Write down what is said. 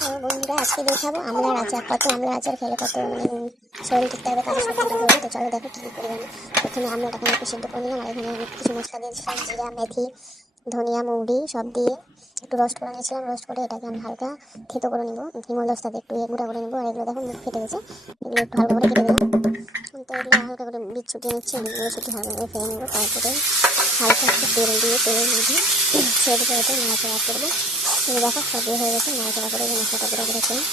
তো বন্ধুরা আজকে দেখাবো আমলার আচার। কত আমলার আচার খেলে কত মানে শরীর ঠিক থাকবে, কাজের শক্তি ঠিক হবে। তো চলো দেখো কি কি পরিমাণে। প্রথমে আমলাটাকে আমি একটু সিদ্ধ করে নিলাম, আর এখানে আমি কিছু মশলা দিয়েছিলাম, জিরা, মেথি, ধনিয়া, মৌরি সব দিয়ে একটু রোস্ট করে নিয়েছিলাম। রোস্ট করে এটাকে আমি হালকা থেতো করে নিবো, হিমলস্তাতে একটু গুঁড়া করে নিবো। আর এগুলো দেখো মুখ ফেটে গেছে, এগুলো একটু হালকা করে কেটে দিলাম। তো এগুলো হালকা করে বীজ ছুটিয়ে নিচ্ছি, বীজগুলো ছুটি হালকা করে ফেলে নেবো। তারপরে হালকা একটু তেল দিয়ে তেলের মধ্যে ছেড়ে ছেড়ে নাড়াচাড়া করবো। দেখো সব হয়ে গেছে, নাড়াচাড়া করে মশলাটা গুঁড়ো করেছিলাম।